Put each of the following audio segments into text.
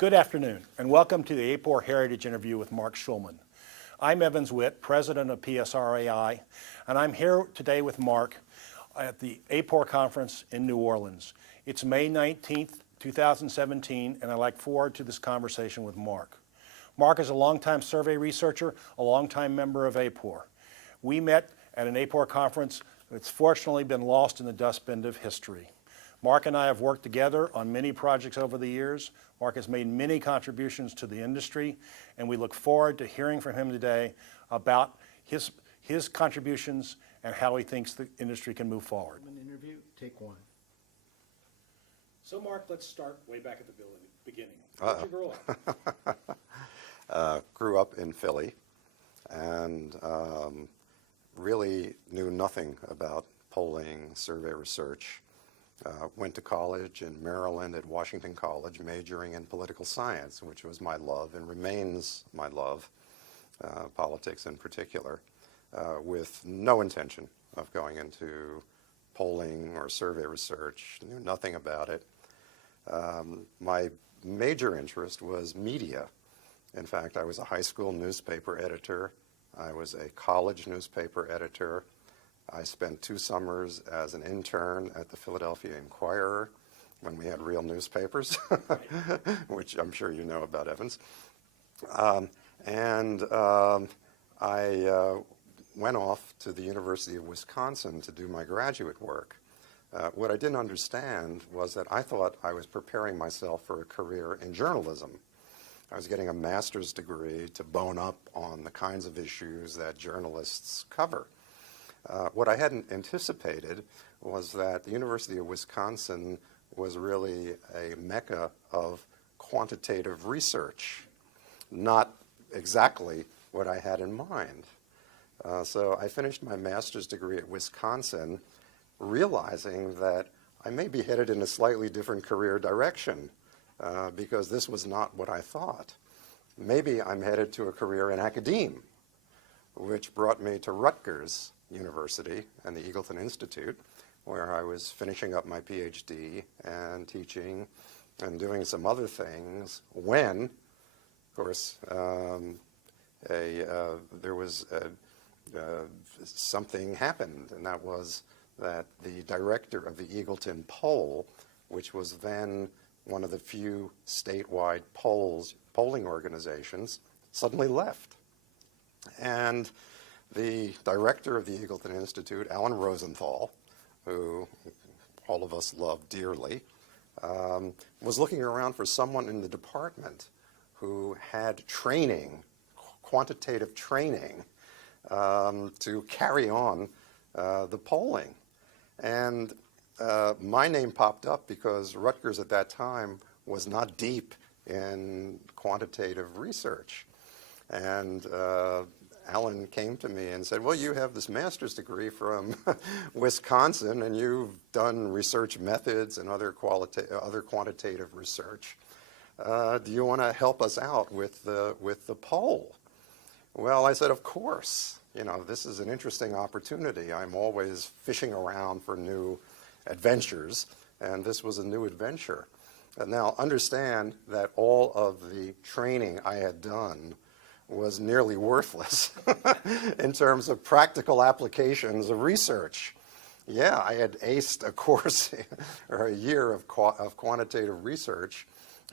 Good afternoon, and welcome to the AAPOR Heritage Interview with Mark Schulman. I'm Evans Witt, president of PSRAI, and I'm here today with Mark at the AAPOR conference in New Orleans. It's May 19th, 2017, and I look forward to this conversation with Mark. Mark is a longtime survey researcher, a longtime member of AAPOR. We met at an AAPOR conference that's fortunately been lost in the dustbin of history. Mark and I have worked together on many projects over the years. Mark has made many contributions to the industry, and we look forward to hearing from him today about his contributions and how he thinks the industry can move forward. An interview, take one. So Mark, let's start way back at the beginning. Where did you grow up? Grew up in Philly and really knew nothing about polling, survey research. Went to college in Maryland at Washington College, majoring in political science, which was my love and remains my love, politics in particular, with no intention of going into polling or survey research, knew nothing about it. My major interest was media. In fact, I was a high school newspaper editor. I was a college newspaper editor. I spent 2 summers as an intern at the Philadelphia Inquirer when we had real newspapers, which I'm sure you know about, Evans. I went off to the University of Wisconsin to do my graduate work. What I didn't understand was that I thought I was preparing myself for a career in journalism. I was getting a master's degree to bone up on the kinds of issues that journalists cover. What I hadn't anticipated was that the University of Wisconsin was really a mecca of quantitative research, not exactly what I had in mind. So I finished my master's degree at Wisconsin, realizing that I may be headed in a slightly different career direction because this was not what I thought. Maybe I'm headed to a career in academia, which brought me to Rutgers University and the Eagleton Institute, where I was finishing up my PhD and teaching and doing some other things when, of course, something happened, and that was that the director of the Eagleton poll, which was then one of the few statewide polling organizations, suddenly left. And the director of the Eagleton Institute, Alan Rosenthal, who all of us love dearly, was looking around for someone in the department who had training, quantitative training, to carry on the polling. And my name popped up because Rutgers at that time was not deep in quantitative research. And Alan came to me and said, well, you have this master's degree from Wisconsin, and you've done research methods and other quantitative research. Do you want to help us out with the poll? Well, I said, of course. You know, this is an interesting opportunity. I'm always fishing around for new adventures, and this was a new adventure. And now understand that all of the training I had done was nearly worthless in terms of practical applications of research. Yeah, I had aced a course or a year of quantitative research,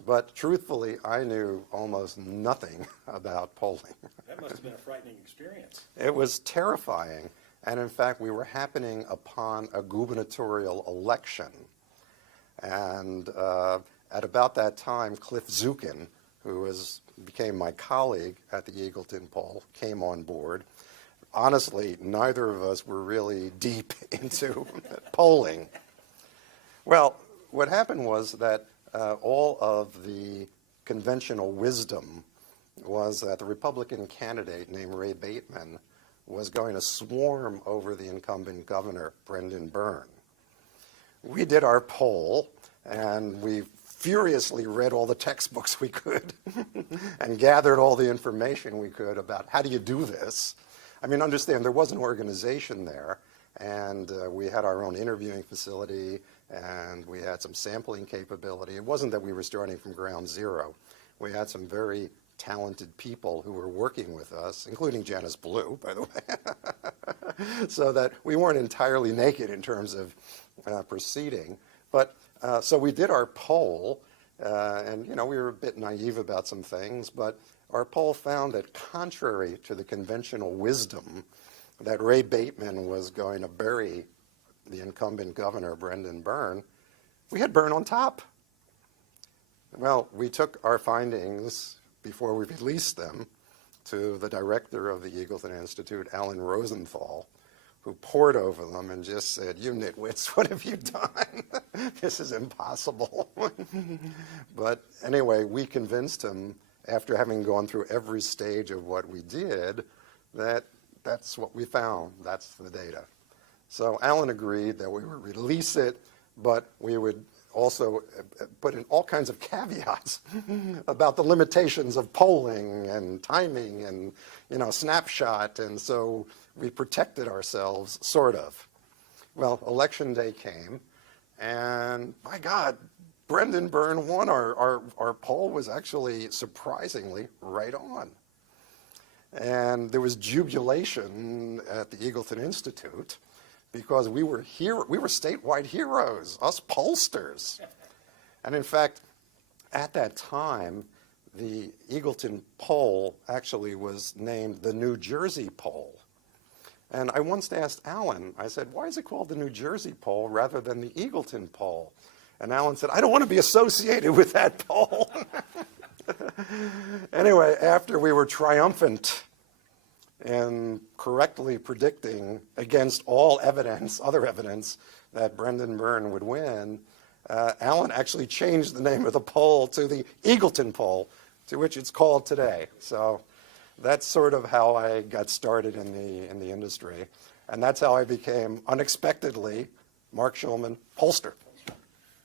but truthfully, I knew almost nothing about polling. That must have been a frightening experience. It was terrifying, and in fact, we were happening upon a gubernatorial election. And at about that time, Cliff Zukin, who became my colleague at the Eagleton poll, came on board. Honestly, neither of us were really deep into polling. Well, what happened was that all of the conventional wisdom was that the Republican candidate named Ray Bateman was going to swarm over the incumbent governor, Brendan Byrne. We did our poll, and we furiously read all the textbooks we could and gathered all the information we could about how do you do this. I mean, understand, there was an organization there, And we had our own interviewing facility, and we had some sampling capability. It wasn't that we were starting from ground zero. We had some very talented people who were working with us, including Janice Blue, by the way, so that we weren't entirely naked in terms of proceeding. But so we did our poll, and we were a bit naive about some things, but our poll found that contrary to the conventional wisdom that Ray Bateman was going to bury the incumbent governor, Brendan Byrne, we had Byrne on top. Well, we took our findings before we released them to the director of the Eagleton Institute, Alan Rosenthal, who pored over them and just said, "You nitwits, what have you done? This is impossible." But anyway, we convinced him, after having gone through every stage of what we did, that that's what we found. That's the data. So Alan agreed that we would release it, but we would also put in all kinds of caveats about the limitations of polling and timing and, snapshot. And so we protected ourselves, sort of. Well, election day came, and my God, Brendan Byrne won. Our poll was actually surprisingly right on. And there was jubilation at the Eagleton Institute because we were statewide heroes, us pollsters. And in fact, at that time, the Eagleton poll actually was named the New Jersey poll. And I once asked Alan, I said, "Why is it called the New Jersey poll rather than the Eagleton poll?" And Alan said, "I don't want to be associated with that poll." Anyway, after we were triumphant in correctly predicting against all evidence, other evidence, that Brendan Byrne would win, Alan actually changed the name of the poll to the Eagleton poll, to which it's called today. So that's sort of how I got started in the industry. And that's how I became, unexpectedly, Mark Schulman, pollster.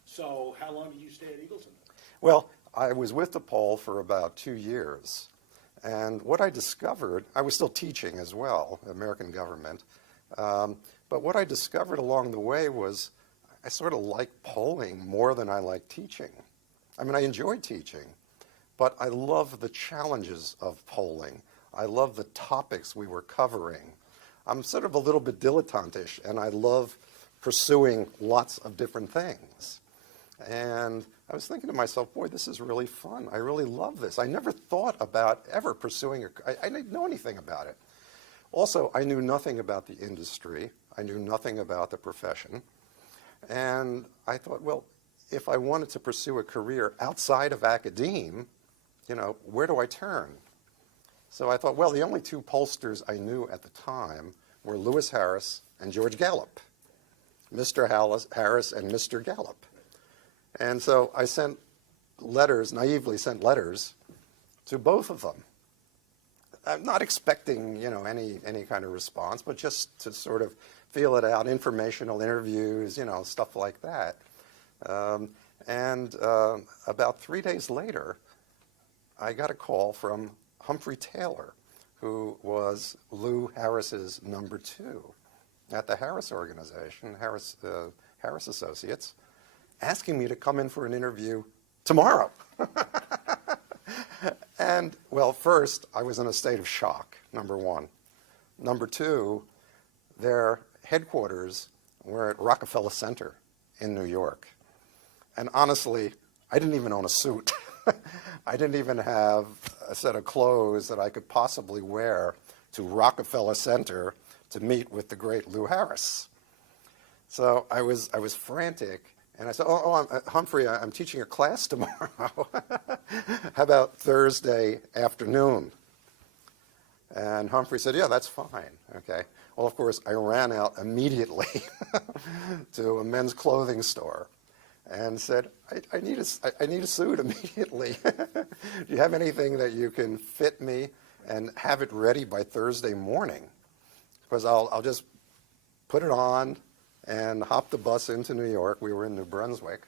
So how long did you stay at Eagleton? Well, I was with the poll for about 2 years. And what I discovered, I was still teaching as well, American government. But what I discovered along the way was I sort of liked polling more than I liked teaching. I mean, I enjoyed teaching, but I love the challenges of polling. I love the topics we were covering. I'm sort of a little bit dilettantish, and I love pursuing lots of different things. And I was thinking to myself, boy, this is really fun. I really love this. I never thought about ever pursuing I didn't know anything about it. Also, I knew nothing about the industry. I knew nothing about the profession. And I thought, well, if I wanted to pursue a career outside of academe, where do I turn? So I thought, well, the only two pollsters I knew at the time were Lewis Harris and George Gallup, Mr. Harris and Mr. Gallup. And so I sent letters, naively sent letters to both of them. I'm not expecting, any kind of response, but just to sort of feel it out, informational interviews, stuff like that. And about 3 days later, I got a call from Humphrey Taylor, who was Lou Harris's number 2 at the Harris organization, Harris Associates, asking me to come in for an interview tomorrow. And, well, first, I was in a state of shock, number one. Number two, their headquarters were at Rockefeller Center in New York. And honestly, I didn't even own a suit. I didn't even have a set of clothes that I could possibly wear to Rockefeller Center to meet with the great Lou Harris. So I was frantic. And I said, Humphrey, I'm teaching a class tomorrow. How about Thursday afternoon? And Humphrey said, yeah, that's fine. Okay. Well, of course, I ran out immediately to a men's clothing store and said, I need a suit immediately. Do you have anything that you can fit me and have it ready by Thursday morning? Because I'll just put it on and hop the bus into New York. We were in New Brunswick.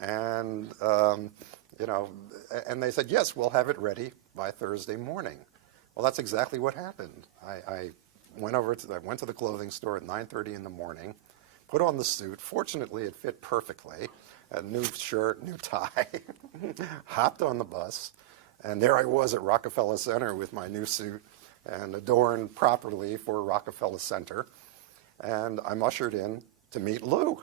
And, and they said, yes, we'll have it ready by Thursday morning. Well, that's exactly what happened. I I went to the clothing store at 9:30 in the morning, put on the suit. Fortunately, it fit perfectly. A new shirt, new tie. Hopped on the bus, and there I was at Rockefeller Center with my new suit and adorned properly for Rockefeller Center. And I'm ushered in to meet Lou.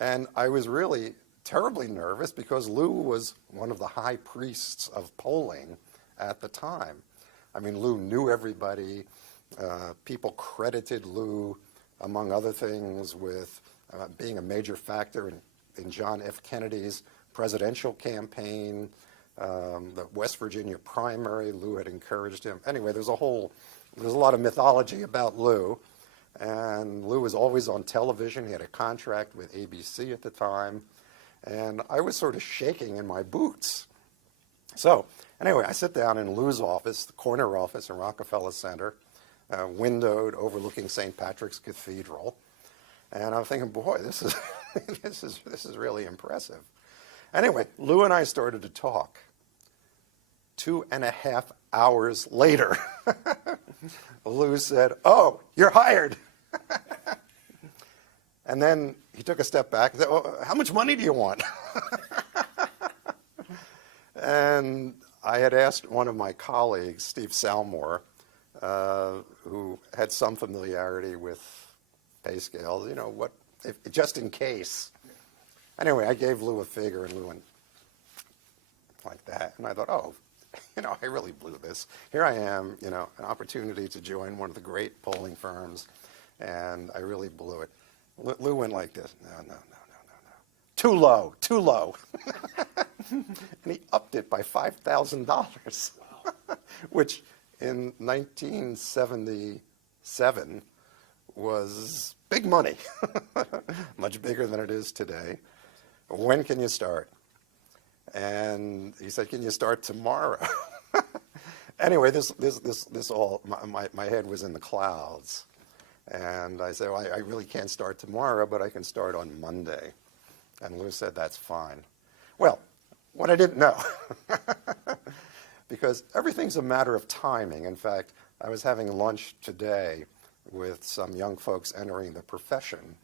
And I was really terribly nervous because Lou was one of the high priests of polling at the time. I mean, Lou knew everybody. People credited Lou, among other things, with being a major factor in John F. Kennedy's presidential campaign, the West Virginia primary. Lou had encouraged him. Anyway, there's a lot of mythology about Lou. And Lou was always on television. He had a contract with ABC at the time. And I was sort of shaking in my boots. So anyway, I sit down in Lou's office, the corner office in Rockefeller Center, windowed overlooking St. Patrick's Cathedral. And I'm thinking, boy, this is, this is really impressive. Anyway, Lou and I started to talk. 2.5 hours later, Lou said, "Oh, you're hired." And then he took a step back and said, "Oh, how much money do you want?" And I had asked one of my colleagues, Steve Salmore, who had some familiarity with pay scales, just in case. Anyway, I gave Lou a figure, and Lou went like that. And I thought, oh, I really blew this. Here I am, an opportunity to join one of the great polling firms, and I really blew it. Lou went like this. No. Too low, too low. And he upped it by $5,000, which in 1977 was big money, much bigger than it is today. When can you start? And he said, "Can you start tomorrow?" Anyway, this all, my head was in the clouds. And I said, "Well, I really can't start tomorrow, but I can start on Monday." And Lou said, "That's fine." Well, what I didn't know, because everything's a matter of timing. In fact, I was having lunch today with some young folks entering the profession,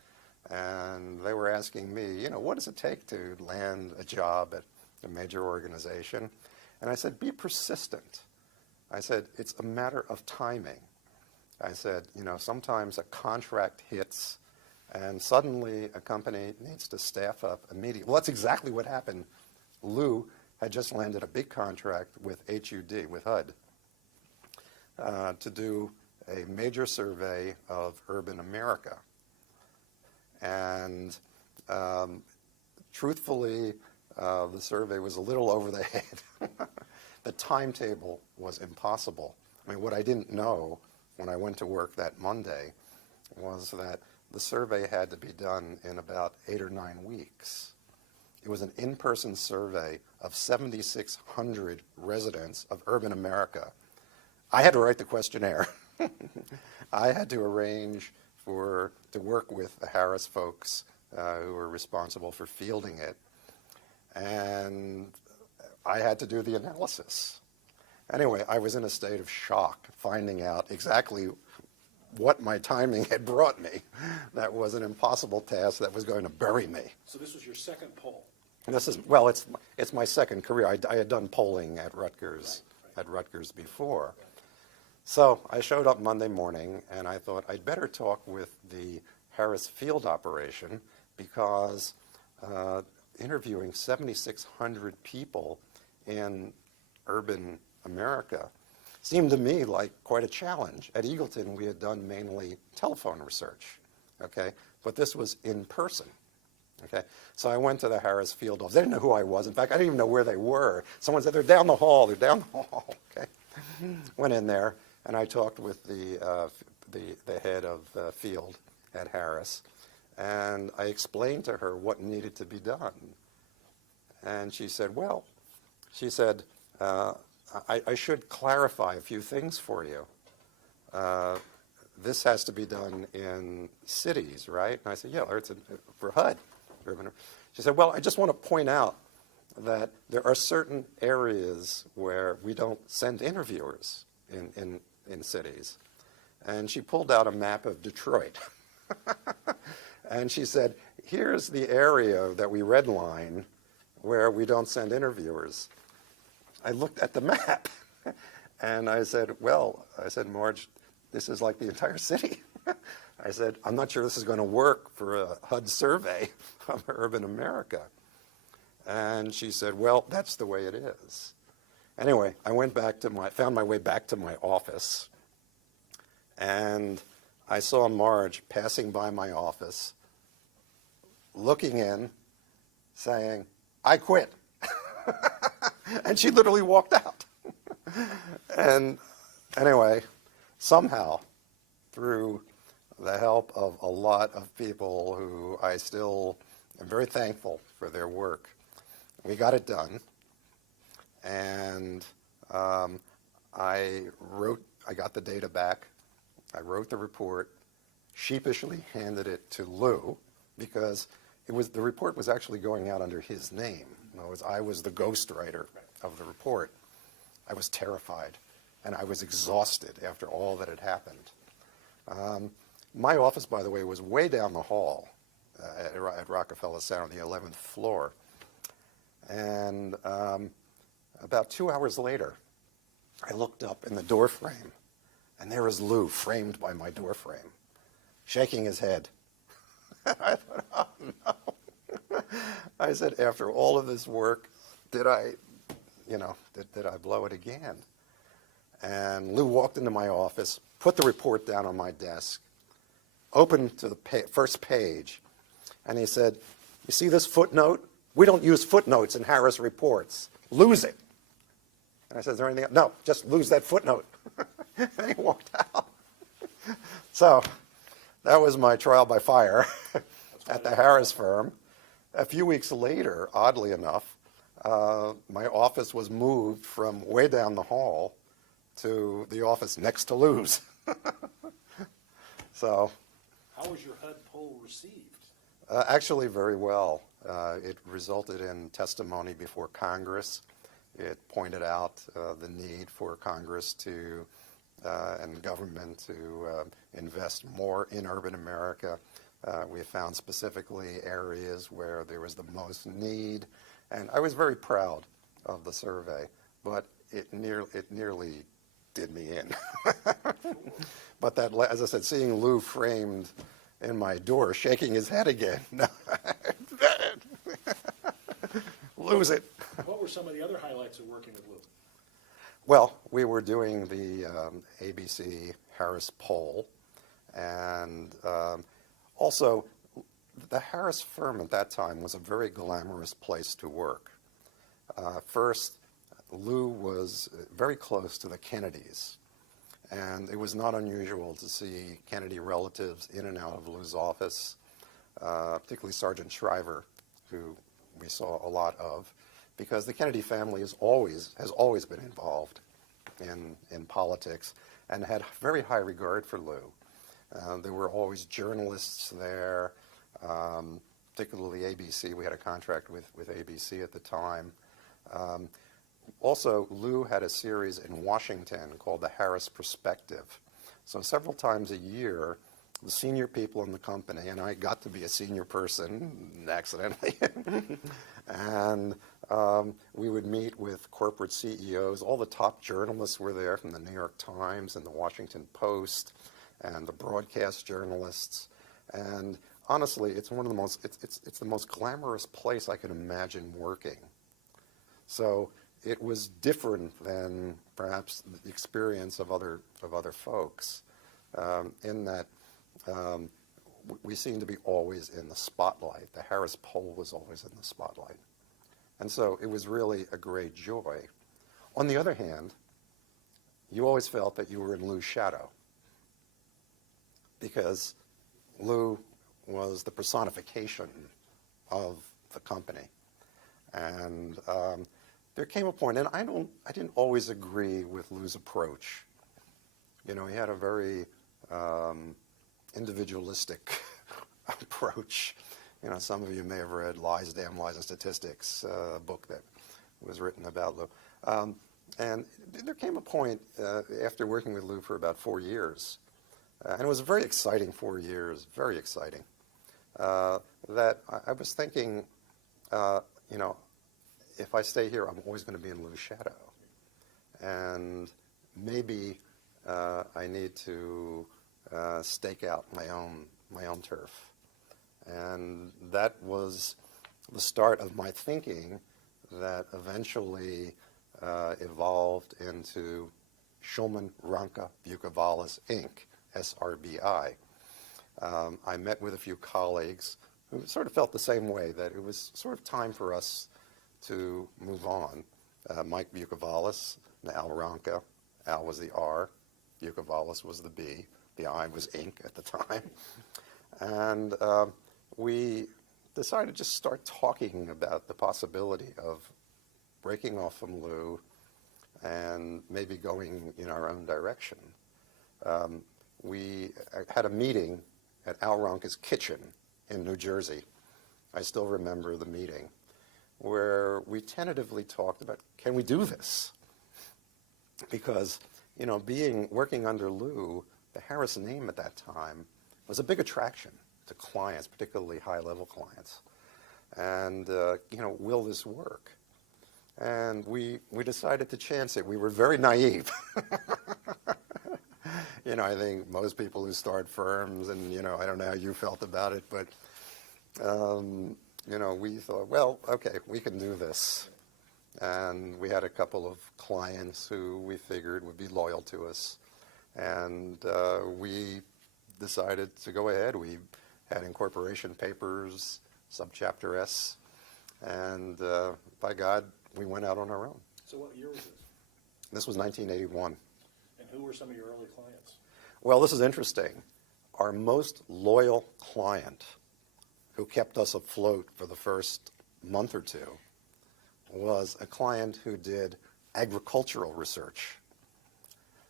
and they were asking me, what does it take to land a job at a major organization? And I said, be persistent. I said, it's a matter of timing. I said, sometimes a contract hits and suddenly a company needs to staff up immediately. Well, that's exactly what happened. Lou had just landed a big contract with HUD, with HUD, to do a major survey of urban America. And truthfully, the survey was a little over the head. The timetable was impossible. I mean, what I didn't know when I went to work that Monday was that the survey had to be done in about 8 or 9 weeks. It was an in-person survey of 7,600 residents of urban America. I had to write the questionnaire. I had to arrange to work with the Harris folks who were responsible for fielding it. And I had to do the analysis. Anyway, I was in a state of shock, finding out exactly what my timing had brought me. That was an impossible task that was going to bury me. So this was your second poll? And it's my second career. I had done polling at Rutgers, at Rutgers before. So I showed up Monday morning, and I thought I'd better talk with the Harris field operation because interviewing 7,600 people in urban America seemed to me like quite a challenge. At Eagleton, we had done mainly telephone research, okay? But this was in person, okay? So I went to the Harris field office. They didn't know who I was. In fact, I didn't even know where they were. Someone said, they're down the hall, okay? Went in there, and I talked with the head of the field at Harris, and I explained to her what needed to be done. And she said, I should clarify a few things for you. This has to be done in cities, right? And I said, yeah, it's for HUD. She said, well, I just want to point out that there are certain areas where we don't send interviewers in cities. and she pulled out a map of Detroit. And she said, here's the area that we redline where we don't send interviewers. I looked at the map and I said, well, Marge, this is like the entire city. I said, I'm not sure this is going to work for a HUD survey of urban America. And she said, well, that's the way it is. Anyway, I found my way back to my office, and I saw Marge passing by my office, looking in, saying, I quit. And she literally walked out. And anyway, somehow, through the help of a lot of people who I still am very thankful for their work, we got it done. And I got the data back. I wrote the report, sheepishly handed it to Lou, because the report was actually going out under his name. In other words, I was the ghostwriter of the report. I was terrified, and I was exhausted after all that had happened. My office, by the way, was way down the hall at Rockefeller Center on the 11th floor. And about 2 hours later, I looked up in the door frame, and there was Lou framed by my door frame, shaking his head. I thought, oh no. I said, after all of this work, did I blow it again? And Lou walked into my office, put the report down on my desk, opened to the first page, and he said, you see this footnote? We don't use footnotes in Harris reports. Lose it. And I said, is there anything else? No, just lose that footnote. And he walked out. So that was my trial by fire at the Harris firm. A few weeks later, oddly enough, my office was moved from way down the hall to the office next to Lou's. So, How was your HUD poll received? actually very well. It resulted in testimony before Congress. It pointed out the need for Congress to and government to invest more in urban America. We found specifically areas where there was the most need, and I was very proud of the survey, but it nearly did me in. But that, as I said, seeing Lou framed in my door, shaking his head again, lose it. What were some of the other highlights of working with Lou? Well, we were doing the ABC Harris poll, and also the Harris firm at that time was a very glamorous place to work. First, Lou was very close to the Kennedys, and it was not unusual to see Kennedy relatives in and out of Lou's office, particularly Sergeant Shriver, who we saw a lot of, because the Kennedy family has always been involved in politics and had very high regard for Lou. There were always journalists there, particularly ABC. We had a contract with ABC at the time. Also, Lou had a series in Washington called the Harris Perspective. So several times a year, the senior people in the company, and I got to be a senior person accidentally, and we would meet with corporate CEOs. All the top journalists were there from the New York Times and the Washington Post and the broadcast journalists. And honestly, it's one of the most, it's the most glamorous place I could imagine working. So it was different than perhaps the experience of other folks, in that we seemed to be always in the spotlight. The Harris poll was always in the spotlight. And so it was really a great joy. On the other hand, you always felt that you were in Lou's shadow, because Lou was the personification of the company. And there came a point, and I didn't always agree with Lou's approach. You know, he had a very individualistic approach. You know, some of you may have read Lies, Damn Lies and Statistics, a book that was written about Lou. And there came a point after working with Lou for about 4 years And it was a very exciting 4 years, very exciting. That I was thinking, you know, if I stay here, I'm always going to be in Lou's shadow. And maybe I need to stake out my own turf. And that was the start of my thinking that eventually evolved into Schulman, Ranke, Bucavalis, Inc., SRBI. I met with a few colleagues who sort of felt the same way, that it was sort of time for us to move on. Mike Bucavalis and Al Ranke. Al was the R, Bucavalis was the B, the I was Inc. at the time. And we decided to just start talking about the possibility of breaking off from Lou and maybe going in our own direction. We had a meeting at Al Ranke's kitchen in New Jersey. I still remember the meeting, where we tentatively talked about, can we do this? Because, you know, working under Lou, the Harris name at that time was a big attraction to clients, particularly high-level clients. And, you know, will this work? And we decided to chance it. We were very naive. You know, I think most people who start firms, and, you know, I don't know how you felt about it, but, you know, we thought, well, okay, we can do this. And we had a couple of clients who we figured would be loyal to us. And we decided to go ahead. We had incorporation papers, subchapter S, and by God, we went out on our own. So what year was this? This was 1981. And who were some of your early clients? Well, this is interesting. Our most loyal client, who kept us afloat for the first month or two, was a client who did agricultural research.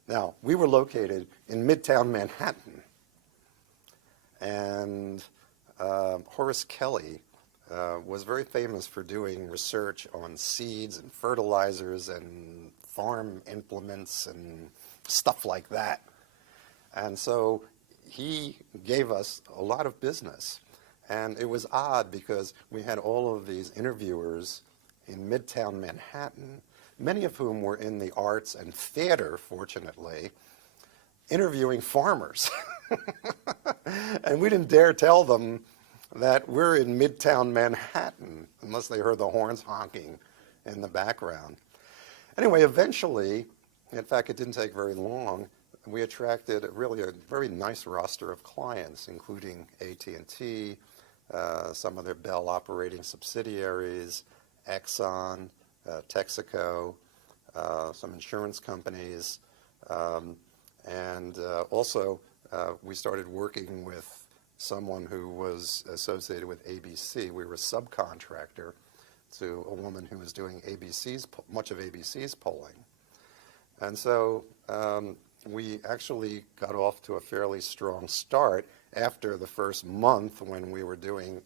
Now, we were located in Midtown Manhattan, and Horace Kelly was very famous for doing research on seeds and fertilizers and farm implements and stuff like that. And so he gave us a lot of business. And it was odd because we had all of these interviewers in Midtown Manhattan, many of whom were in the arts and theater, fortunately, interviewing farmers. And we didn't dare tell them that we're in Midtown Manhattan unless they heard the horns honking in the background. Anyway, eventually, in fact, it didn't take very long, we attracted really a very nice roster of clients, including AT&T, some of their Bell operating subsidiaries, Exxon, Texaco, some insurance companies, and also we started working with someone who was associated with ABC. We were a subcontractor to a woman who was doing much of ABC's polling. And so we actually got off to a fairly strong start after the first month when we were doing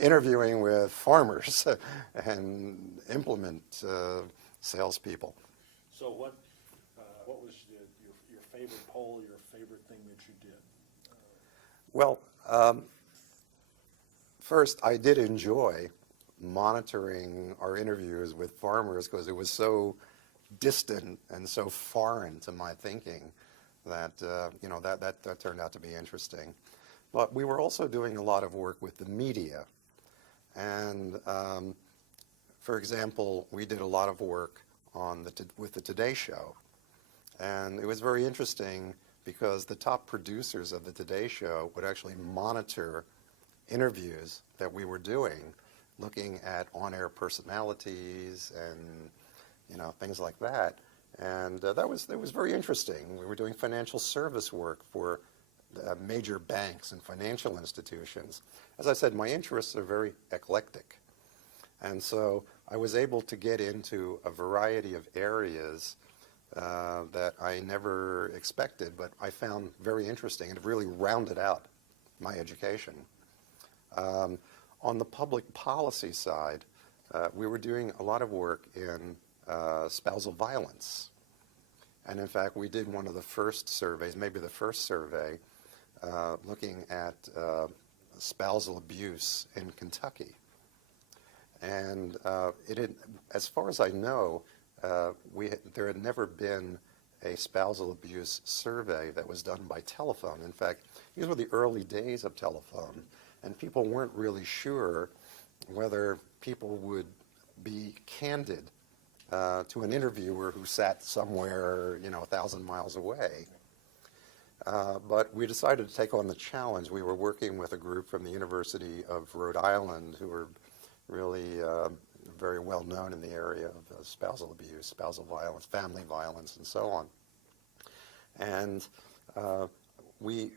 interviewing with farmers and implement salespeople. So what was your favorite poll, your favorite thing that you did? Well, first, I did enjoy monitoring our interviews with farmers because it was so distant and so foreign to my thinking that, you know, that turned out to be interesting. But we were also doing a lot of work with the media. And, for example, we did a lot of work with the Today Show. And it was very interesting because the top producers of the Today Show would actually monitor interviews that we were doing, looking at on-air personalities and, you know, things like that. And that was very interesting. We were doing financial service work for major banks and financial institutions. As I said, my interests are very eclectic. And so I was able to get into a variety of areas that I never expected, but I found very interesting, and it really rounded out my education. On the public policy side, we were doing a lot of work in spousal violence. And in fact, we did one of the first surveys, maybe the first survey, looking at spousal abuse in Kentucky. And as far as I know, there had never been a spousal abuse survey that was done by telephone. In fact, these were the early days of telephone, and people weren't really sure whether people would be candid to an interviewer who sat somewhere, 1,000 miles away. But we decided to take on the challenge. We were working with a group from the University of Rhode Island who were really very well known in the area of spousal abuse, spousal violence, family violence, and so on. And we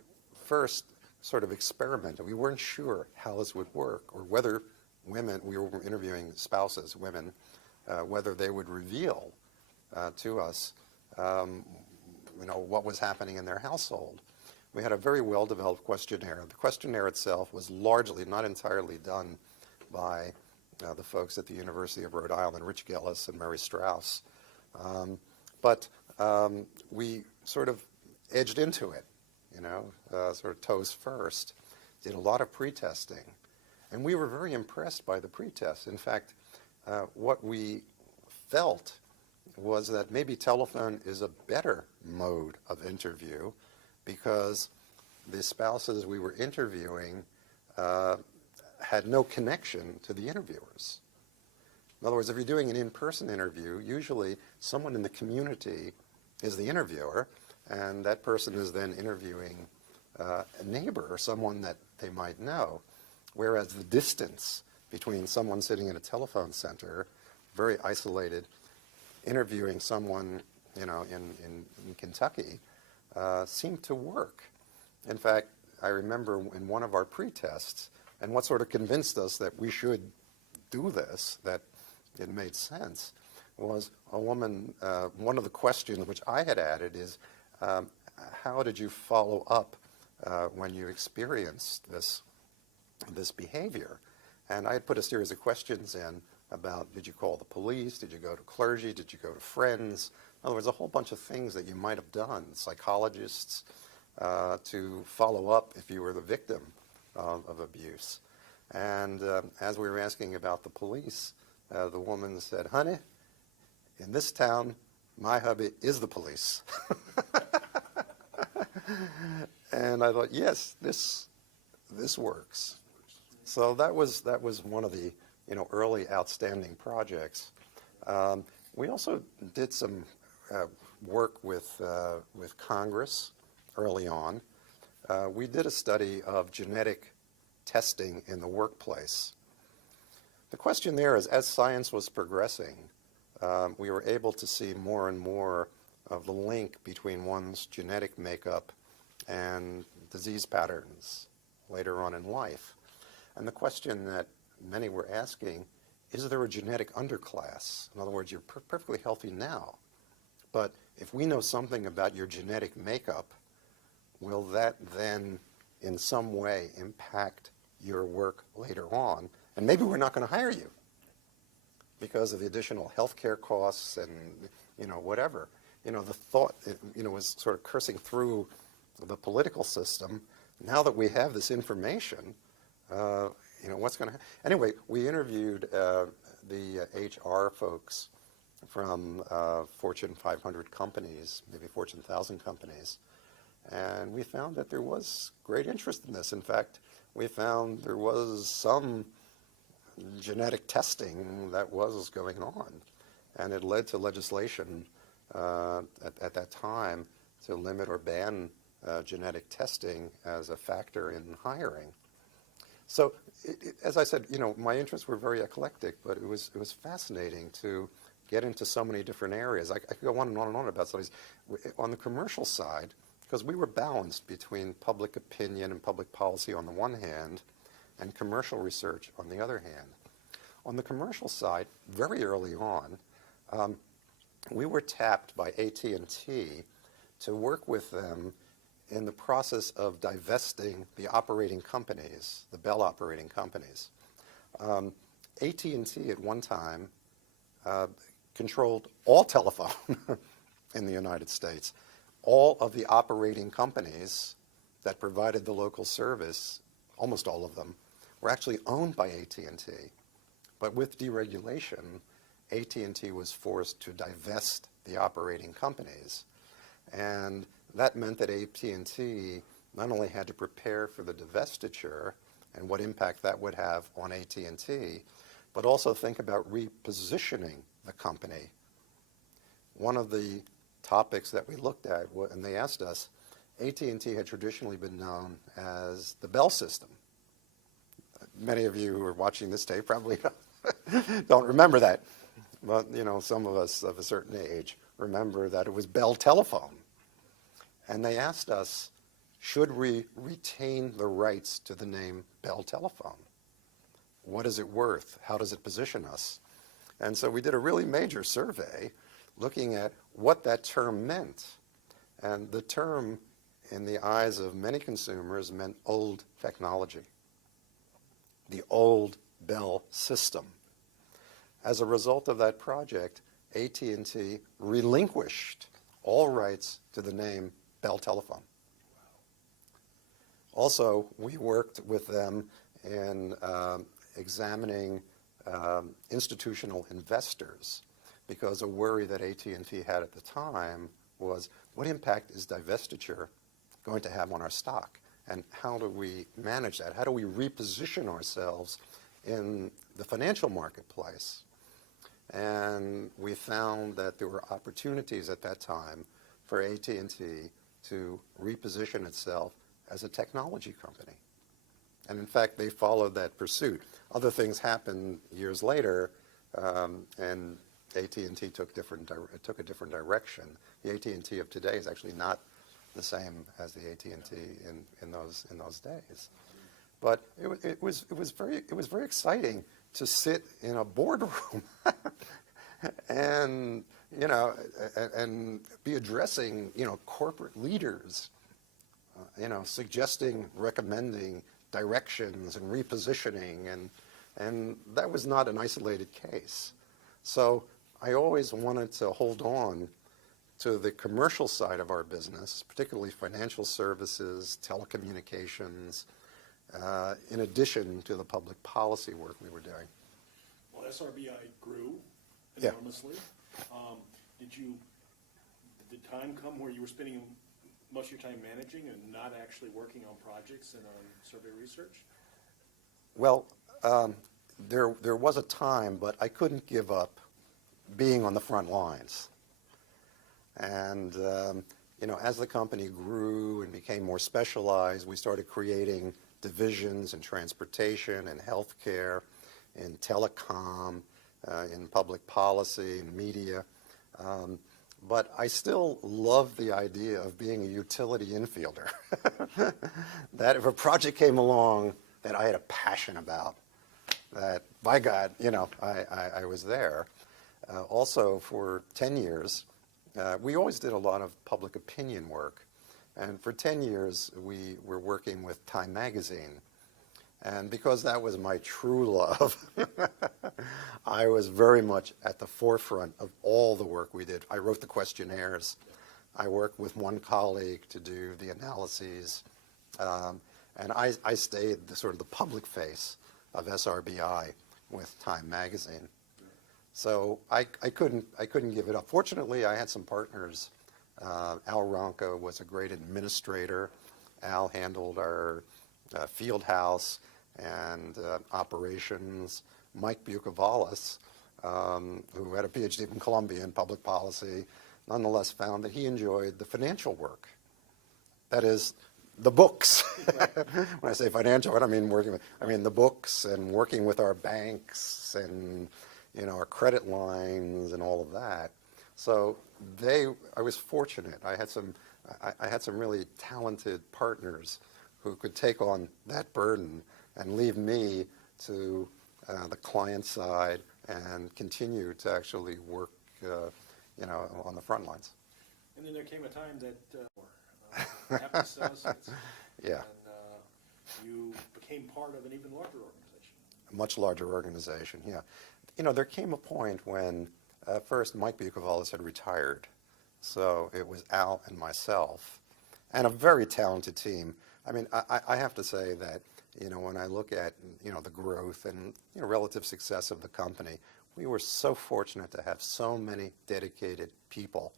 first sort of experimented. We weren't sure how this would work or whether women, we were interviewing spouses, women, whether they would reveal to us what was happening in their household. We had a very well-developed questionnaire. The questionnaire itself was largely, not entirely, done by the folks at the University of Rhode Island, Rich Gillis and Mary Strauss. But we sort of edged into it, sort of toes first, did a lot of pre-testing. And we were very impressed by the pre-tests. In fact, what we felt was that maybe telephone is a better mode of interview because the spouses we were interviewing had no connection to the interviewers. In other words, if you're doing an in-person interview, usually someone in the community is the interviewer, and that person is then interviewing a neighbor or someone that they might know, whereas the distance between someone sitting in a telephone center, very isolated, interviewing someone, in Kentucky, seemed to work. In fact, I remember in one of our pre-tests, and what sort of convinced us that we should do this, that it made sense, was a woman, one of the questions which I had added is, how did you follow up when you experienced this behavior? And I had put a series of questions in about, did you call the police? Did you go to clergy? Did you go to friends? In other words, a whole bunch of things that you might have done, psychologists, to follow up if you were the victim of abuse. And as we were asking about the police, the woman said, honey, in this town, my hubby is the police. And I thought, yes, this works. So that was one of the early outstanding projects. We also did some work with Congress early on. We did a study of genetic testing in the workplace. The question there is, as science was progressing, we were able to see more and more of the link between one's genetic makeup and disease patterns later on in life. And the question that many were asking, is there a genetic underclass? In other words, you're perfectly healthy now, but if we know something about your genetic makeup, will that then in some way impact your work later on? And maybe we're not going to hire you because of the additional health care costs and, whatever. The thought, was sort of cursing through the political system. Now that we have this information, what's going to happen? Anyway, we interviewed the HR folks from Fortune 500 companies, maybe Fortune 1000 companies, and we found that there was great interest in this. In fact, we found there was some genetic testing that was going on, and it led to legislation at that time to limit or ban genetic testing as a factor in hiring. So, as I said, my interests were very eclectic, but it was fascinating to get into so many different areas. I could go on and on and on about studies. On the commercial side, because we were balanced between public opinion and public policy on the one hand, and commercial research on the other hand. On the commercial side, very early on, we were tapped by AT&T to work with them in the process of divesting the operating companies, the Bell operating companies. AT&T at one time controlled all telephone in the United States. All of the operating companies that provided the local service, almost all of them, were actually owned by AT&T. But with deregulation, AT&T was forced to divest the operating companies. And that meant that AT&T not only had to prepare for the divestiture and what impact that would have on AT&T, but also think about repositioning the company. One of the topics that we looked at, and they asked us, AT&T had traditionally been known as the Bell system. Many of you who are watching this tape probably don't remember that. But, you know, some of us of a certain age remember that it was Bell Telephone. And they asked us, should we retain the rights to the name Bell Telephone? What is it worth? How does it position us? And so we did a really major survey looking at what that term meant. And the term, in the eyes of many consumers, meant old technology, the old Bell system. As a result of that project, AT&T relinquished all rights to the name Bell Telephone. Also, we worked with them in examining institutional investors, because a worry that AT&T had at the time was, what impact is divestiture going to have on our stock? And how do we manage that? How do we reposition ourselves in the financial marketplace? And we found that there were opportunities at that time for AT&T to reposition itself as a technology company. And in fact, they followed that pursuit. Other things happened years later, and AT&T took a different direction. The AT&T of today is actually not the same as the AT&T in those days. But it was very exciting to sit in a boardroom and and be addressing corporate leaders, suggesting, recommending directions and repositioning, and that was not an isolated case. So I always wanted to hold on to the commercial side of our business, particularly financial services, telecommunications, in addition to the public policy work we were doing. Well, SRBI grew Yeah. enormously. Did the time come where you were spending most of your time managing and not actually working on projects and on survey research? Well, there was a time, but I couldn't give up being on the front lines. And as the company grew and became more specialized, we started creating divisions in transportation and healthcare, in telecom, in public policy, in media. But I still love the idea of being a utility infielder. That if a project came along that I had a passion about, that, by God, I was there. Also, for 10 years, we always did a lot of public opinion work. And for 10 years, we were working with Time Magazine. And because that was my true love, I was very much at the forefront of all the work we did. I wrote the questionnaires. I worked with one colleague to do the analyses. And I stayed the public face of SRBI with Time Magazine. So I couldn't give it up. Fortunately, I had some partners. Al Ronco was a great administrator. Al handled our field house and operations. Mike Bucavalis, who had a PhD from Columbia in public policy, nonetheless found that he enjoyed the financial work. That is, the books. When I say financial, I don't mean the books and working with our banks and our credit lines and all of that. So I was fortunate. I had some really talented partners who could take on that burden and leave me to the client side and continue to actually work, on the front lines. And then there came a time that happened to sell assets. Yeah. And you became part of an even larger organization. A much larger organization, yeah. There came a point when, first, Mike Bucavalis had retired. So it was Al and myself, and a very talented team. I mean, I have to say that, when I look at, the growth and, relative success of the company, we were so fortunate to have so many dedicated people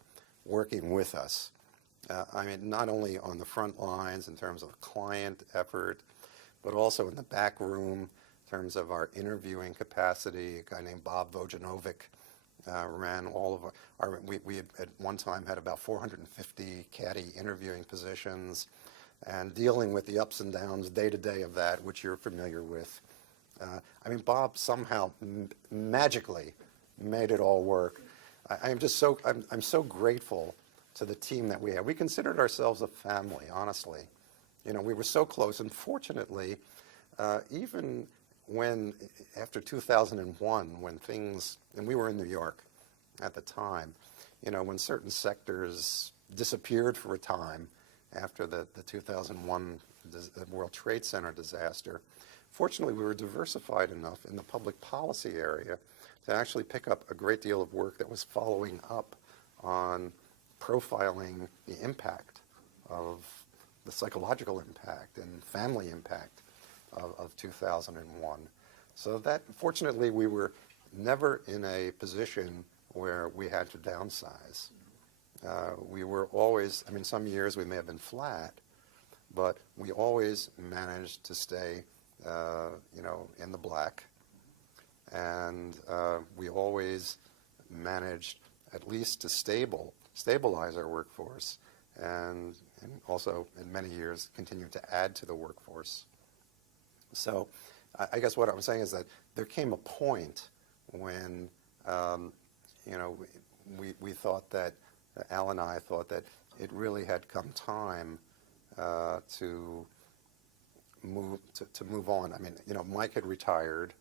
working with us. I mean, not only on the front lines in terms of client effort, but also in the back room in terms of our interviewing capacity. A guy named Bob Vojanovic ran all of our we had at one time had about 450 caddy interviewing positions, and dealing with the ups and downs day to day of that, which you're familiar with. I mean, Bob somehow magically made it all work. I'm so grateful to the team that we had. We considered ourselves a family, honestly. We were so close, and fortunately, even when, after 2001, and we were in New York at the time, when certain sectors disappeared for a time after the 2001 World Trade Center disaster, fortunately, we were diversified enough in the public policy area to actually pick up a great deal of work that was following up on profiling the impact of the psychological impact and family impact of 2001. So that, fortunately, we were never in a position where we had to downsize. We were always, I mean, some years we may have been flat, but we always managed to stay, in the black. And we always managed at least to stabilize our workforce, and also in many years continue to add to the workforce. So I guess what I'm saying is that there came a point when, we thought that, Al and I thought that it really had come time to move on. I mean, Mike had retired,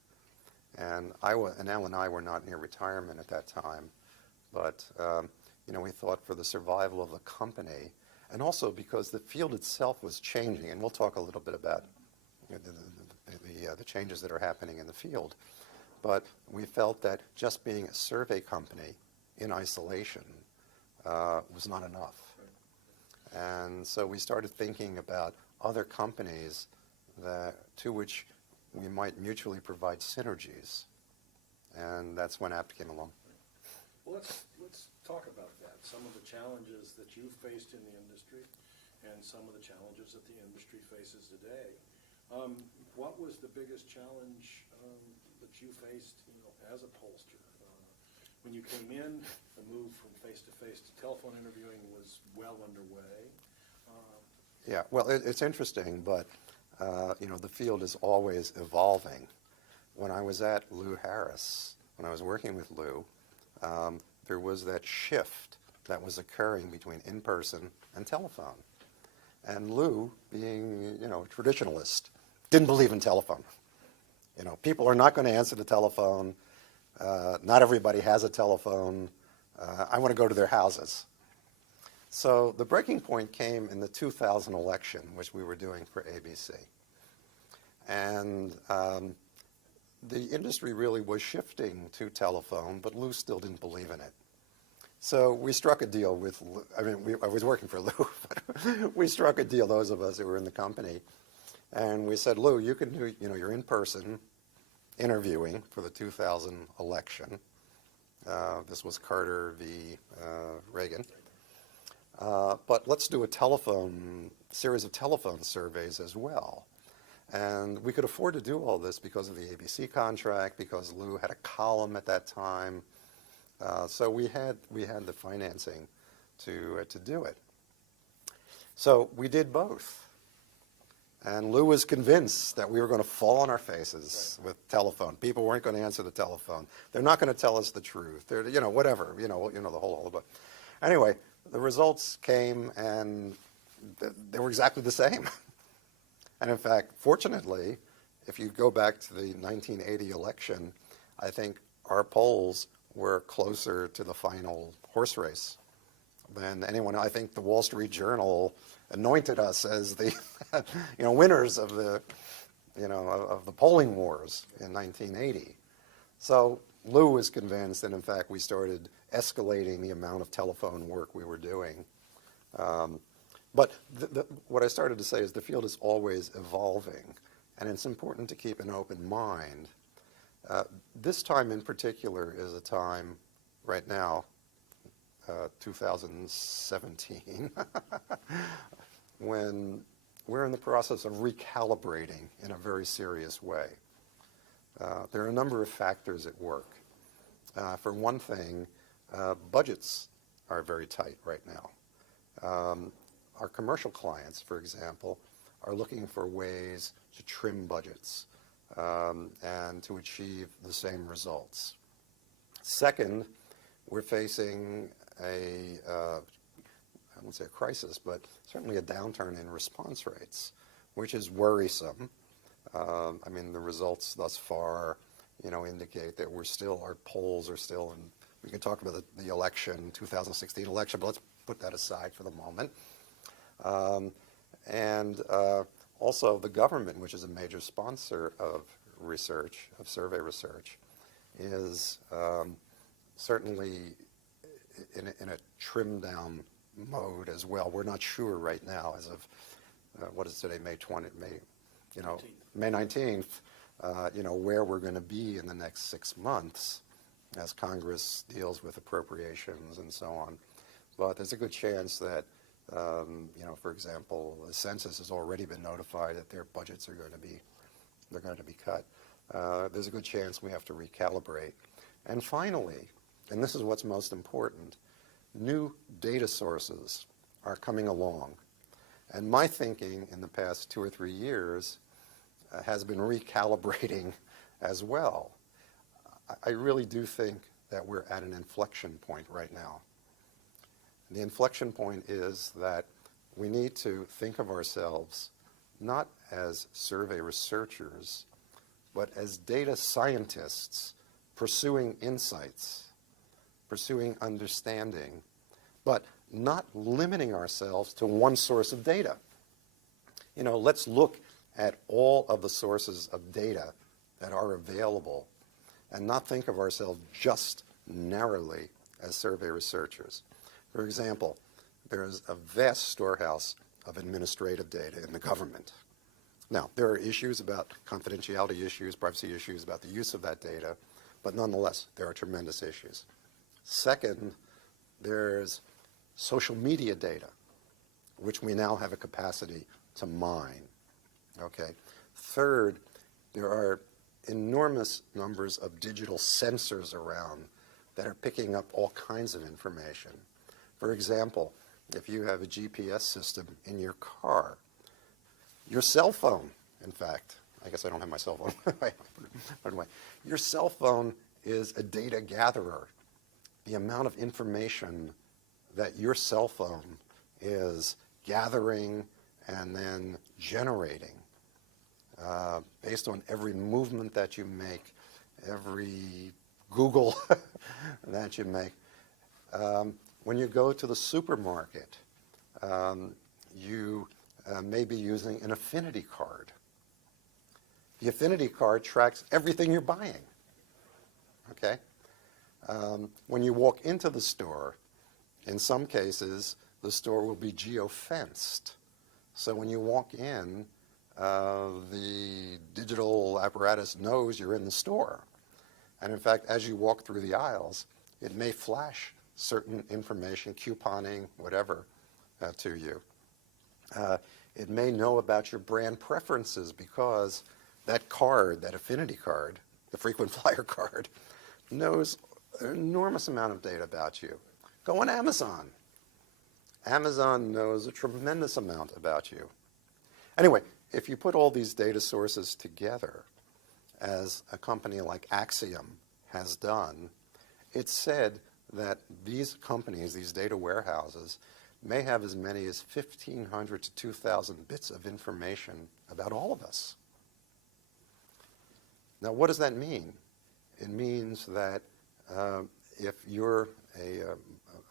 and Al and I were not near retirement at that time, but we thought for the survival of the company, and also because the field itself was changing, and we'll talk a little bit about the changes that are happening in the field, but we felt that just being a survey company in isolation was not enough. And so we started thinking about other companies to which we might mutually provide synergies, and that's when APT came along. Well, let's talk about that. Some of the challenges that you've faced in the industry and some of the challenges that the industry faces today. What was the biggest challenge that you faced, as a pollster? When you came in, the move from face-to-face to telephone interviewing was well underway. Yeah, well, it's interesting, but the field is always evolving. When I was at Lou Harris, when I was working with Lou, there was that shift that was occurring between in-person and telephone. And Lou, being, a traditionalist, didn't believe in telephone. People are not going to answer the telephone. Not everybody has a telephone. I want to go to their houses. So the breaking point came in the 2000 election, which we were doing for ABC. And the industry really was shifting to telephone, but Lou still didn't believe in it. So we struck a deal with Lou. I mean, I was working for Lou, but we struck a deal, those of us who were in the company. And we said, Lou, you can do, your in-person interviewing for the 2000 election. This was Carter v. Reagan. But let's do a series of telephone surveys as well. And we could afford to do all this because of the ABC contract, because Lou had a column at that time. So we had the financing to do it. So we did both. And Lou was convinced that we were going to fall on our faces with telephone. People weren't going to answer the telephone. They're not going to tell us the truth. They're, whatever, the whole. But anyway, the results came, and they were exactly the same. And in fact, fortunately, if you go back to the 1980 election, I think our polls were closer to the final horse race than anyone. I think the Wall Street Journal anointed us as the winners of the of the polling wars in 1980. So Lou was convinced, and in fact, we started escalating the amount of telephone work we were doing. But what I started to say is the field is always evolving, and it's important to keep an open mind. This time in particular is a time right now, 2017, when we're in the process of recalibrating in a very serious way. There are a number of factors at work. For one thing, budgets are very tight right now. Our commercial clients, for example, are looking for ways to trim budgets and to achieve the same results. Second, we're facing I won't say a crisis, but certainly a downturn in response rates, which is worrisome. I mean, the results thus far, indicate that our polls are still, and we can talk about the election, 2016 election, but let's put that aside for the moment. And also the government, which is a major sponsor of research, of survey research, is certainly in a trimmed down mode as well. We're not sure right now as of, what is today, May 19th, where we're going to be in the next 6 months as Congress deals with appropriations and so on. But there's a good chance that, for example, the census has already been notified that their budgets are going to be cut. There's a good chance we have to recalibrate. And finally, and this is what's most important, new data sources are coming along. And my thinking in the past 2 or 3 years has been recalibrating as well. I really do think that we're at an inflection point right now. The inflection point is that we need to think of ourselves not as survey researchers, but as data scientists pursuing insights, pursuing understanding, but not limiting ourselves to one source of data. Let's look at all of the sources of data that are available and not think of ourselves just narrowly as survey researchers. For example, there is a vast storehouse of administrative data in the government. Now, there are issues about confidentiality issues, privacy issues about the use of that data, but nonetheless, there are tremendous issues. Second, there's social media data, which we now have a capacity to mine. Okay. Third, there are enormous numbers of digital sensors around that are picking up all kinds of information. For example, if you have a GPS system in your car, your cell phone, in fact, I guess I don't have my cell phone. Put it away. Your cell phone is a data gatherer. The amount of information that your cell phone is gathering and then generating based on every movement that you make, every Google that you make. When you go to the supermarket, you may be using an affinity card. The affinity card tracks everything you're buying. Okay? When you walk into the store, in some cases, the store will be geo-fenced. So when you walk in, the digital apparatus knows you're in the store. And in fact, as you walk through the aisles, it may flash certain information, couponing, whatever, to you. It may know about your brand preferences because that card, that affinity card, the frequent flyer card, knows an enormous amount of data about you. Go on Amazon. Amazon knows a tremendous amount about you. Anyway, if you put all these data sources together, as a company like Axiom has done, it's said that these companies, these data warehouses, may have as many as 1,500 to 2,000 bits of information about all of us. Now, what does that mean? It means that if you're a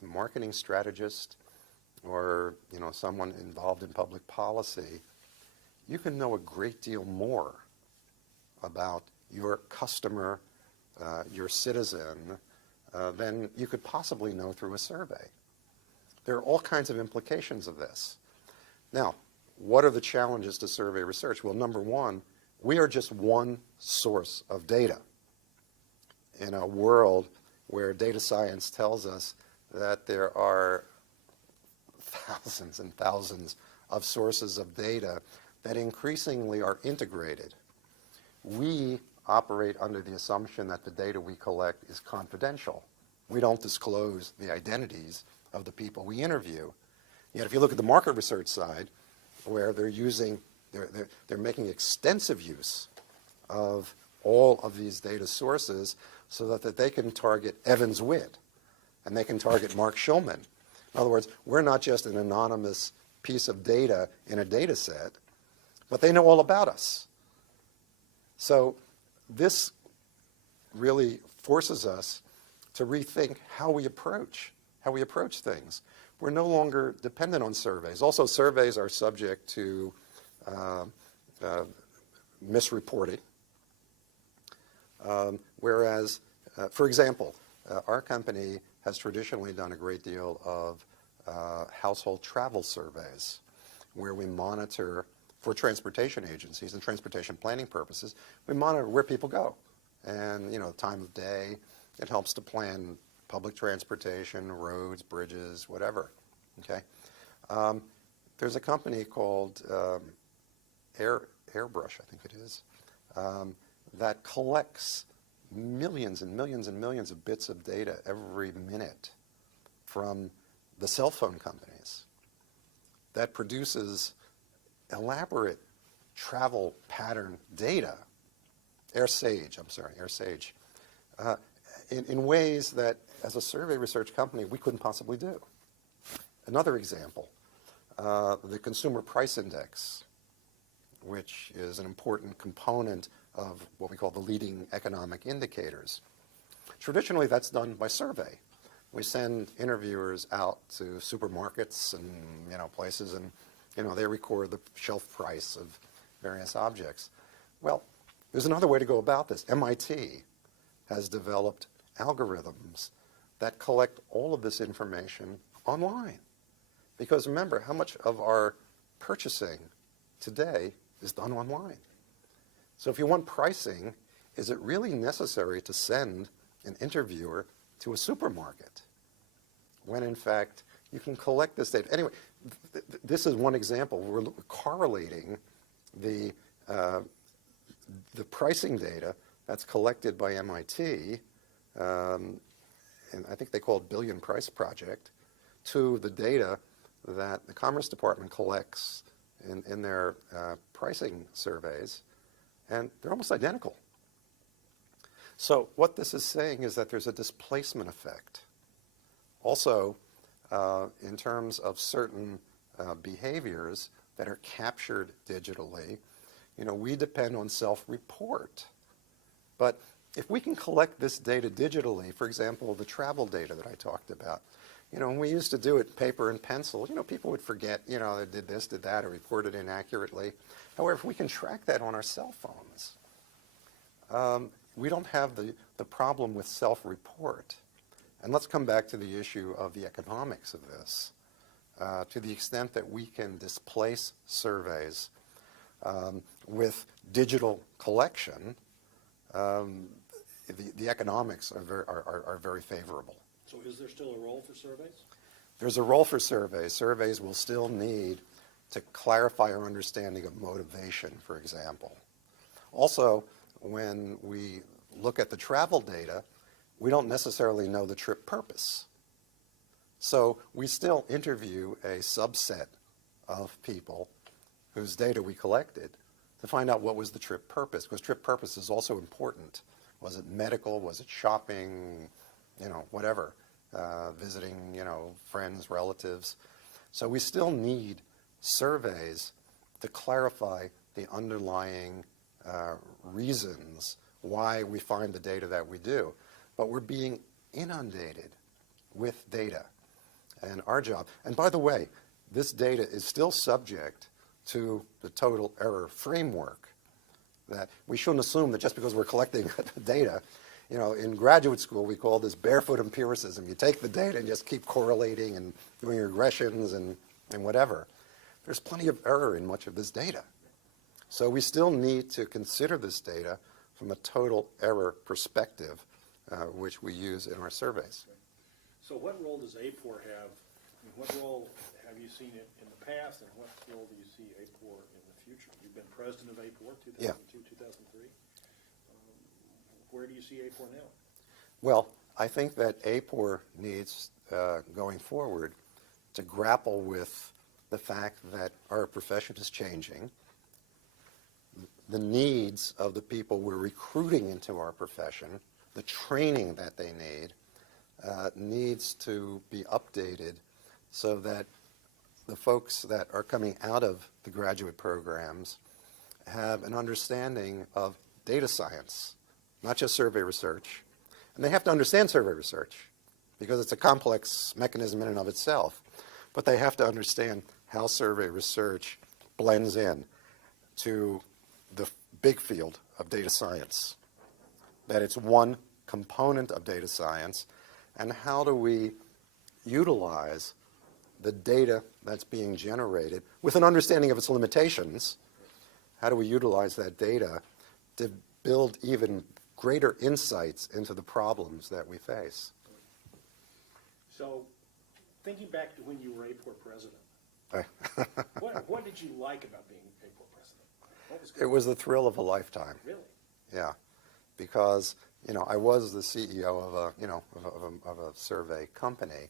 marketing strategist or someone involved in public policy, you can know a great deal more about your customer your citizen than you could possibly know through a survey. There are all kinds of implications of this. Now, what are the challenges to survey research? Well, number one, we are just one source of data in a world where data science tells us that there are thousands and thousands of sources of data that increasingly are integrated. We operate under the assumption that the data we collect is confidential. We don't disclose the identities of the people we interview. Yet if you look at the market research side, where they're making extensive use of all of these data sources so that they can target Evans Witt and they can target Mark Schulman. In other words, we're not just an anonymous piece of data in a data set, but they know all about us. So this really forces us to rethink how we approach things. We're no longer dependent on surveys. Also, surveys are subject to misreporting. Whereas, for example, our company has traditionally done a great deal of household travel surveys where we monitor, for transportation agencies and transportation planning purposes, we monitor where people go and, time of day. It helps to plan public transportation, roads, bridges, whatever. Okay. There's a company called Airbrush, I think it is, that collects millions and millions and millions of bits of data every minute from the cell phone companies, that produces elaborate travel pattern data, AirSage, in ways that, as a survey research company, we couldn't possibly do. Another example, the Consumer Price Index, which is an important component of what we call the leading economic indicators. Traditionally, that's done by survey. We send interviewers out to supermarkets and places, and they record the shelf price of various objects. Well, there's another way to go about this. MIT has developed algorithms that collect all of this information online. Because remember, how much of our purchasing today is done online? So if you want pricing, is it really necessary to send an interviewer to a supermarket when, in fact, you can collect this data? Anyway, this is one example. We're correlating the pricing data that's collected by MIT, and I think they call it Billion Price Project, to the data that the Commerce Department collects in their pricing surveys, and they're almost identical. So what this is saying is that there's a displacement effect. Also, in terms of certain behaviors that are captured digitally, we depend on self-report. But if we can collect this data digitally, for example, the travel data that I talked about, when we used to do it paper and pencil, people would forget, they did this, did that, or reported inaccurately. However, if we can track that on our cell phones, we don't have the problem with self-report. And let's come back to the issue of the economics of this. To the extent that we can displace surveys with digital collection, the economics are very favorable. So is there still a role for surveys? There's a role for surveys. Surveys will still need to clarify our understanding of motivation, for example. Also, when we look at the travel data, we don't necessarily know the trip purpose. So we still interview a subset of people whose data we collected to find out what was the trip purpose, because trip purpose is also important. Was it medical? Was it shopping? Whatever, visiting, friends, relatives. So we still need surveys to clarify the underlying reasons why we find the data that we do. But we're being inundated with data. And our job, and by the way, this data is still subject to the total error framework, that we shouldn't assume that just because we're collecting data, in graduate school, we call this barefoot empiricism. You take the data and just keep correlating and doing regressions and whatever. There's plenty of error in much of this data. So we still need to consider this data from a total error perspective, which we use in our surveys. So what role does AAPOR have? I mean, what role have you seen it in the past, and what role do you see AAPOR in the future? You've been president of AAPOR, 2002, 2003. Where do you see AAPOR now? Well, I think that AAPOR needs, going forward, to grapple with the fact that our profession is changing. The needs of the people we're recruiting into our profession, the training that they need, needs to be updated so that the folks that are coming out of the graduate programs have an understanding of data science, not just survey research. And they have to understand survey research because it's a complex mechanism in and of itself. But they have to understand how survey research blends in to the big field of data science, that it's one component of data science, and how do we utilize the data that's being generated with an understanding of its limitations. How do we utilize that data to build even greater insights into the problems that we face? So, thinking back to when you were AAPOR president, what did you like about being AAPOR president? What was It was the thrill of a lifetime. Really? Yeah, because I was the CEO of a survey company,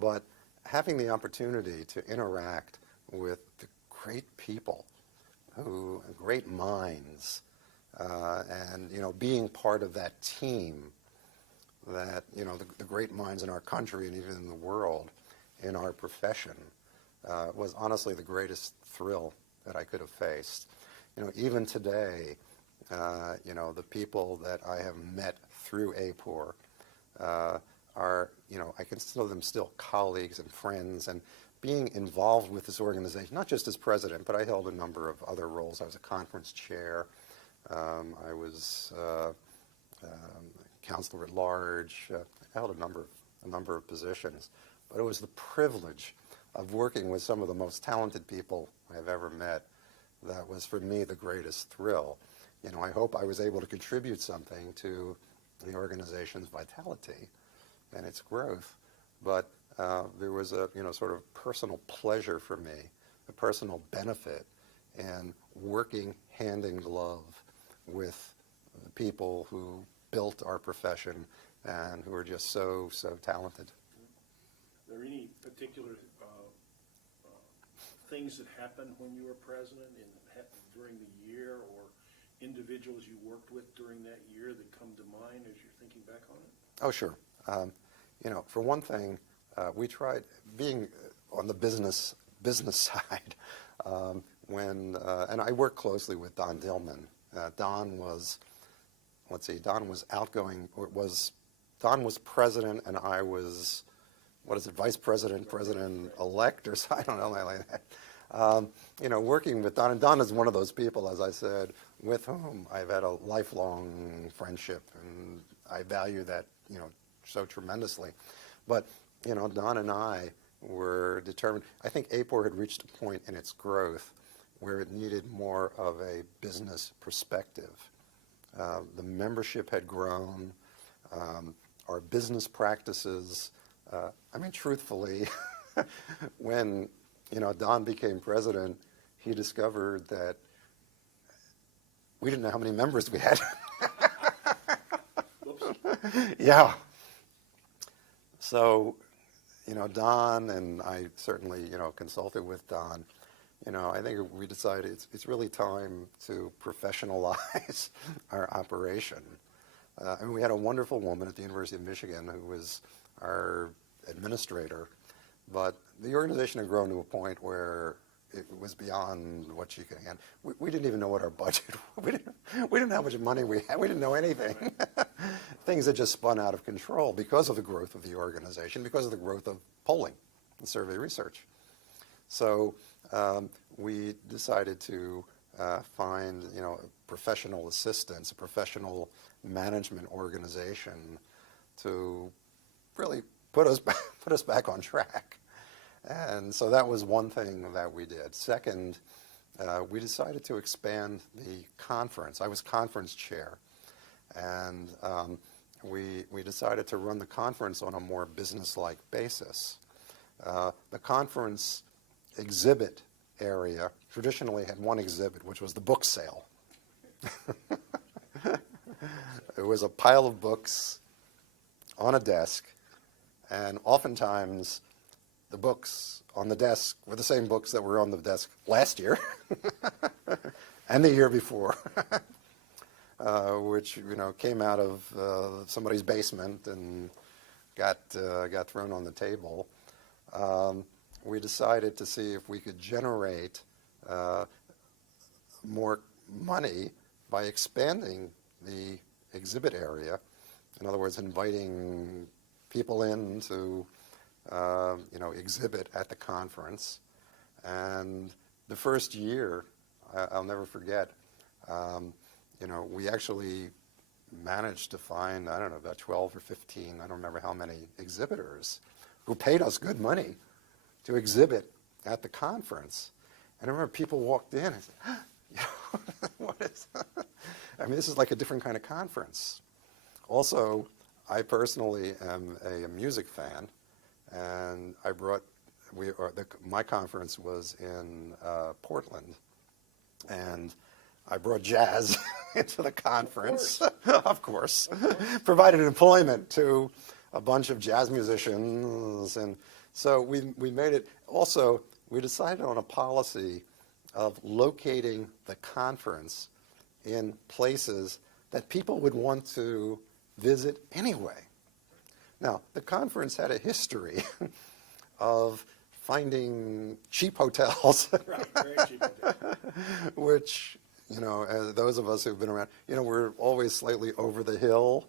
but having the opportunity to interact with the great people, great minds, and being part of that team, that the great minds in our country and even in the world, in our profession, was honestly the greatest thrill that I could have faced. Even today, the people that I have met through AAPOR are, I consider them still colleagues and friends, and being involved with this organization, not just as president, but I held a number of other roles. I was a conference chair. I was counselor at large. I held a number of positions. But it was the privilege of working with some of the most talented people I've ever met that was, for me, the greatest thrill. I hope I was able to contribute something to the organization's vitality and its growth. But there was a sort of personal pleasure for me, a personal benefit in working hand in glove with the people who built our profession and who are just so talented. Are there any particular things that happened when you were president during the year, or individuals you worked with during that year that come to mind as you're thinking back on it? Oh, sure. For one thing, we tried being on the business side and I worked closely with Don Dillman. Don was outgoing. Don was president, and I was, vice president, president-elect, or so, I don't know, like that. Working with Don, and Don is one of those people, as I said, with whom I've had a lifelong friendship, and I value that, so tremendously. But, Don and I were determined. I think AAPOR had reached a point in its growth where it needed more of a business perspective. The membership had grown. Our business practices, truthfully, when, Don became president, he discovered that we didn't know how many members we had. Yeah. So, Don, and I certainly, consulted with Don, I think we decided it's really time to professionalize our operation. We had a wonderful woman at the University of Michigan who was our administrator, but the organization had grown to a point where it was beyond what she could handle. We didn't even know what our budget was. We didn't know how much money we had. We didn't know anything. Things had just spun out of control because of the growth of the organization, because of the growth of polling and survey research. So we decided to find, professional assistance, a professional management organization to really put us back on track. And so that was one thing that we did. Second, we decided to expand the conference. I was conference chair, and we decided to run the conference on a more business-like basis. The conference exhibit area traditionally had one exhibit, which was the book sale. It was a pile of books on a desk, and oftentimes the books on the desk were the same books that were on the desk last year and the year before, which came out of somebody's basement and got thrown on the table. We decided to see if we could generate more money by expanding the exhibit area. In other words, inviting people in to exhibit at the conference. And the first year, I'll never forget, we actually managed to find, I don't know, about 12 or 15, I don't remember how many exhibitors who paid us good money to exhibit at the conference. And I remember people walked in and said, what is that? I mean, this is like a different kind of conference. Also, I personally am a music fan, and my conference was in Portland, and I brought jazz into the conference, of course, provided employment to a bunch of jazz musicians, and so we made it. Also, we decided on a policy of locating the conference in places that people would want to visit anyway. Now, the conference had a history of finding cheap hotels, Right, very cheap hotels. which, as those of us who've been around, we're always slightly over the hill.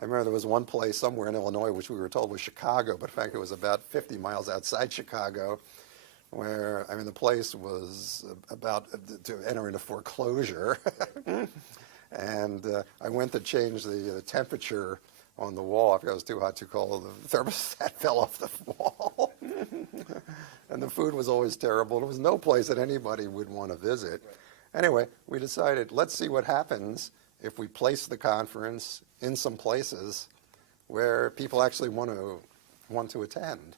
I remember there was one place somewhere in Illinois which we were told was Chicago, but in fact it was about 50 miles outside Chicago, where, the place was about to enter into foreclosure. And I went to change the temperature on the wall. I forgot it was too hot, too cold. The thermostat fell off the wall. And the food was always terrible. There was no place that anybody would want to visit. Anyway, we decided, let's see what happens if we place the conference in some places where people actually want to attend.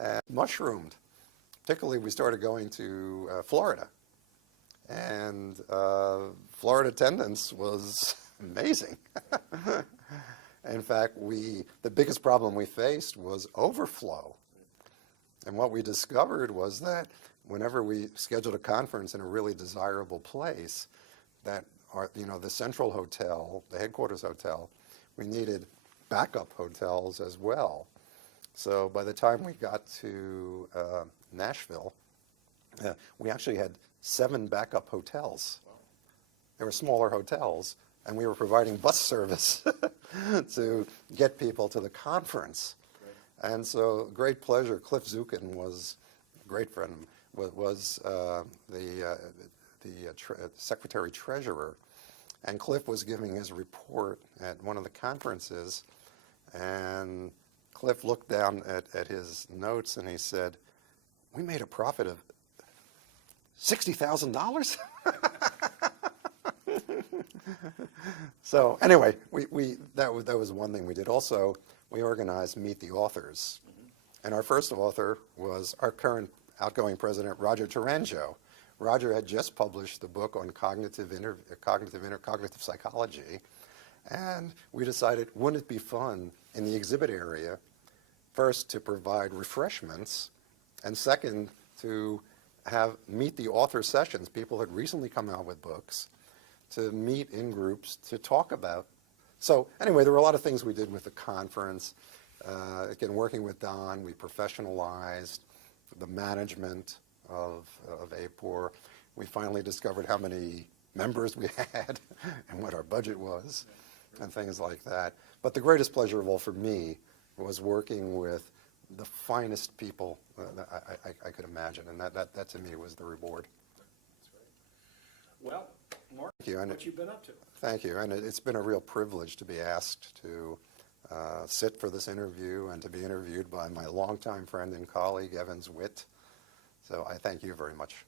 And mushroomed. Particularly, we started going to Florida. And Florida attendance was amazing. In fact, the biggest problem we faced was overflow. And what we discovered was that whenever we scheduled a conference in a really desirable place, that the central hotel, the headquarters hotel, we needed backup hotels as well. So by the time we got to Nashville, we actually had 7 backup hotels. They were smaller hotels, and we were providing bus service to get people to the conference. Right. And so, great pleasure. Cliff Zukin was a great friend, was the secretary treasurer. And Cliff was giving his report at one of the conferences, and Cliff looked down at his notes and he said, "We made a profit of $60,000? So anyway, that was one thing we did. Also, we organized Meet the Authors. And our first author was our current outgoing president, Roger Taranjo. Roger had just published the book on cognitive psychology. And we decided, wouldn't it be fun in the exhibit area, first to provide refreshments, and second, to have meet the author sessions. People had recently come out with books, to meet in groups to talk about. So anyway, there were a lot of things we did with the conference. Again, working with Don, we professionalized the management of AAPOR. We finally discovered how many members we had and what our budget was and things like that. But the greatest pleasure of all for me was working with the finest people that I could imagine, and that to me was the reward. Well, Mark, Thank you. And what you've been up to? Thank you. And it's been a real privilege to be asked to sit for this interview and to be interviewed by my longtime friend and colleague, Evans Witt. So I thank you very much.